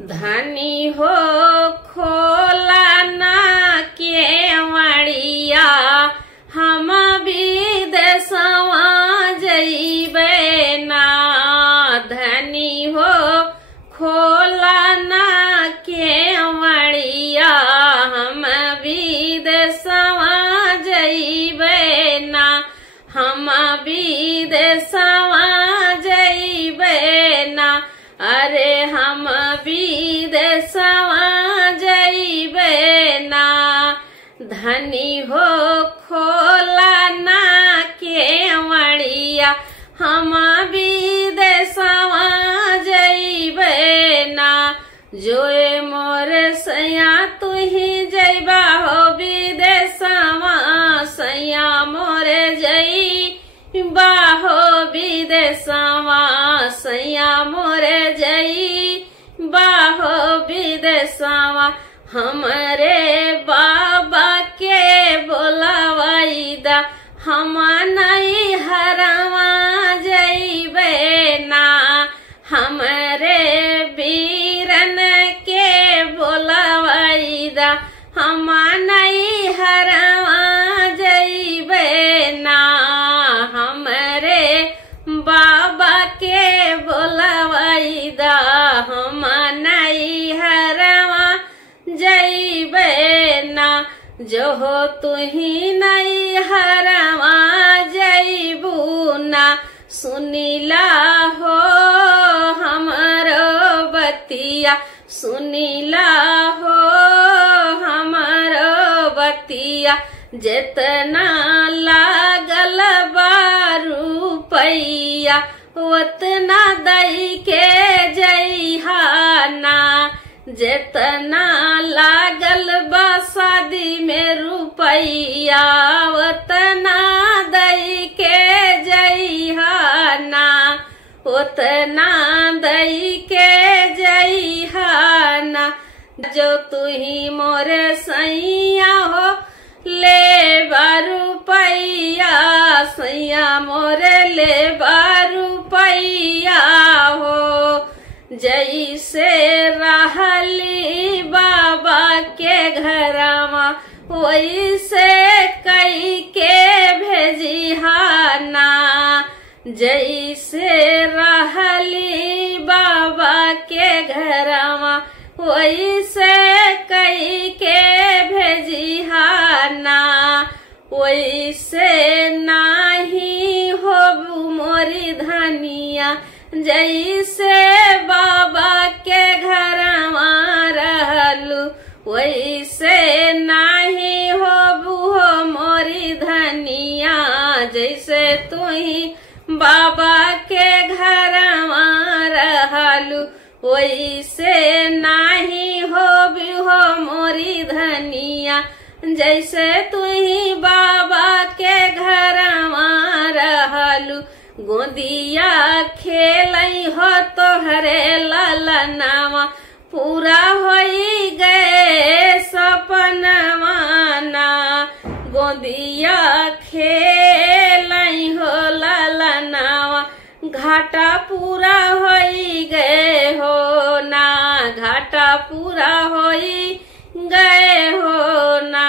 धनी हो खोला ना केवड़िया, हम विदेशवा जइबे ना। धनी हो खोला ना केवड़िया, हम विदेशवा जइबे ना। हम विदेशवा जइबे ना। अरे हम विदेशवा जइबे ना। धनी हो खोला ना केवड़िया, हम विदेशवा जइबे ना। जोए मोर सैया तू ही जइबा हो विदेशवा, सैया मोरे जइबा हो विदेशवा, सैया मोरे जइबा हो विदेशवा। हमरे बाबा के बोलावाईदा, हम नहीं हरवा जइबे ना। हमरे बीरन के बोलावाईदा, हम नहीं हरवा जइबे ना। हमरे बाबा के बोलावाईदा, हम नहीं हरवा जइबे ना। जो हो तुही नहीं हरवा जइबू ना। सुनीला हो हमरो बतिया, सुनीला हो हमरो बतिया। जितना लागल बारू पैया, उतना दई के जइहा ना। जितना लागल बा शादी में रुपैया, उतना दई के जइहा ना। उतना दई के जइहा ना। जो तुही मोरे सैया हो ले रुपैया, सैया मोरे ले रुपैया हो। जैसे रहली बाबा के घरमा, वैसे कई के भेजिहा ना। जैसे रहली बाबा के घरमा, वैसे कई के भेजिहा ना। वैसे नाही होबू मोरी धनिया, जैसे बाबा के घरमा रहलू, वैसे नाही होबू हो मोरी धनिया। जैसे तुही बाबा के घरमा रहलू, वैसे नाही होबू हो मोरी धनिया। जैसे तुही बाबा के घरमा रहलू, गोदिया खेलई हो तोहरे ललनावा। पूरा होई गए सपनवा ना। गोदिया खेलई हो ललनावा, घाटा पूरा होई गए हो ना। घाटा पूरा होई गए हो ना।